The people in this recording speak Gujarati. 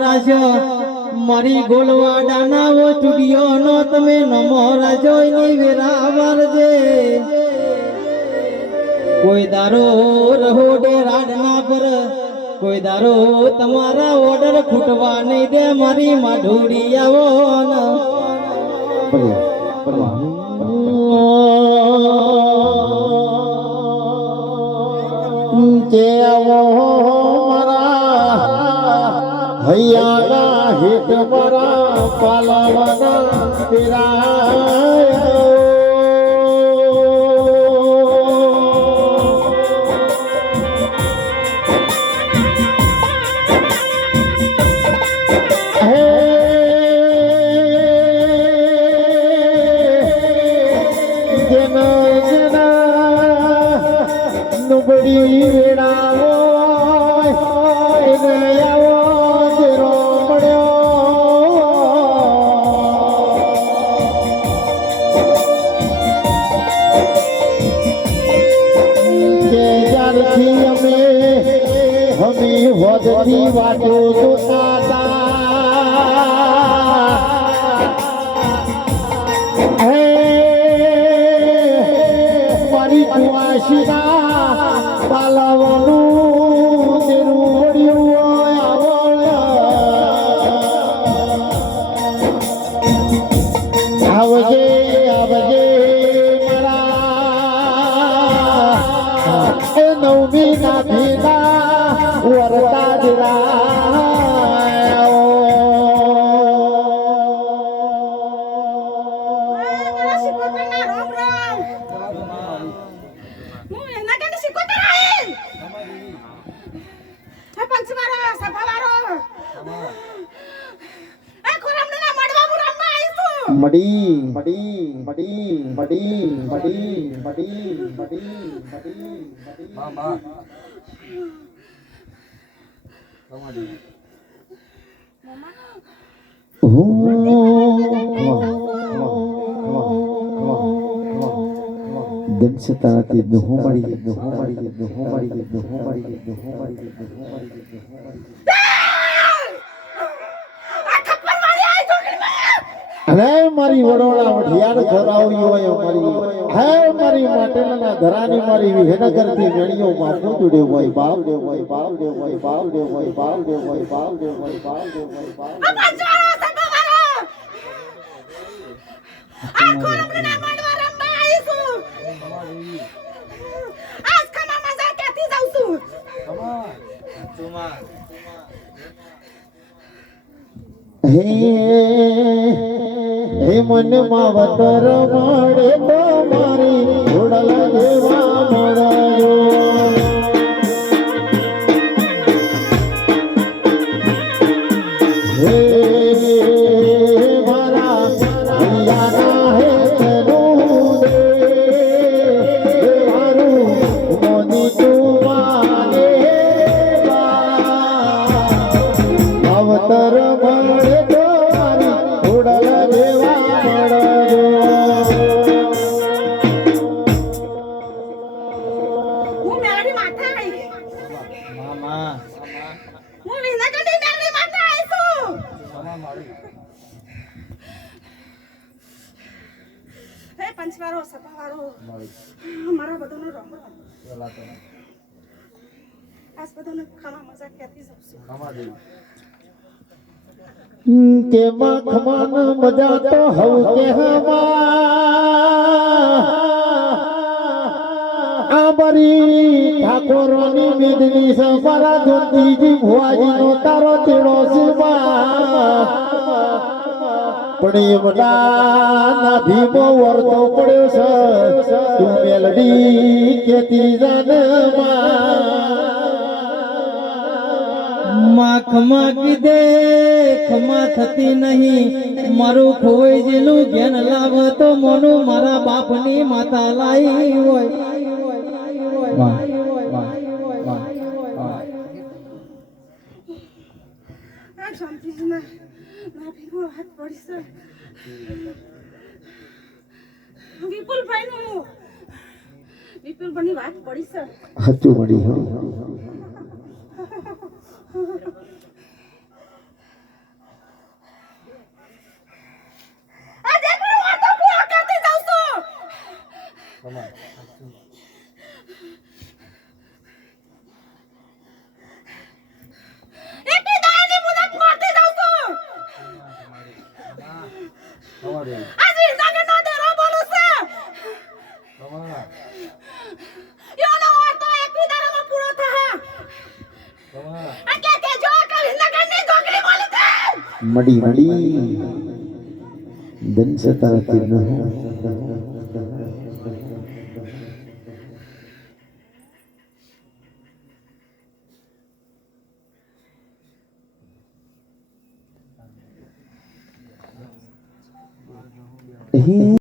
રાજો મારી ગોલવાડાના વો ચુડિયો નો તમે નમો રાજો ની વેરા વારજે કોઈ દારો રહોડે રાડના પર કોઈ દારો તમારા ઓર્ડર ખૂટવા નહીં દે મારી માઢુડી આવો કે આવો હૈયાના હિત મારા પાલવાના તેરા નુબડી વેડાવો વધતી વાતો જોતા મારી કુવાસીના પાલવનું તેરું વળ્યું આવજે આવજે મારા નવમી ના ભીના વરતા મડી મડી મડી મડી મડી મડી મડી મડી મામા Dem setanati nuhumari nuhumari nuhumari nuhumari nuhumari અરે મારી વડોળા વઢિયાર ધરાવી હોય મારી હે મારી માટેના ઘરાની મારી વિહેનગર થી મેણીઓ માં પૂજડે હોય બાપ દે હોય બાપ દે હોય બાપ દે હોય બાપ દે હોય બાપ દે હોય બાપ દે હોય બાપ આ કોરમના માડવા રંબા આઈશું આજ કમા મજા કેતી જાઉં છું કમા ચુમા હે મન માવતર મળે તો મારી ઘોડલ જેવા મળ્યો હે મારા હૈયાના હે ચલું દે મારું મોની તું માને માવતર મળે તો મારી ઘોડલ જેવા મળ્યો હું મેરી માથે આવી મામા હું વિનાકડી મેરી માથે આવીશું હે પંચવારો સભાવારો મારા બધાનો રંગ આજ બધાને ખાવા મજા કેતી જાઉં છું કે મખમન મજા તો હવ કે આંબરી ઠાકોરની મેદની સફરા જોતીજી ભુવાજીનો તારો ચેડો શિવા પણ એમના ભીમો વર્તો પડ્યો છે તું મેલડી કેતી જાનમાં માખમાં કીધે ખમા થતી નહીં મારું ખોઈ જેલું જ્ઞાન લાવ તો મોનું મારા બાપની માતા લાઈ હોય આ શાંતિના ના ભીમો હાથ પડી છે વિપુલભાઈની વાત પડી છે હતું મળી હો આ વિસનગરનો દેરો બોલું છું યોનો હોય તો એક વિદારામાં પૂરો થા આ કે જો કે વિસનગરની છોકરી બોલી છે મડી દિન से तरती न हो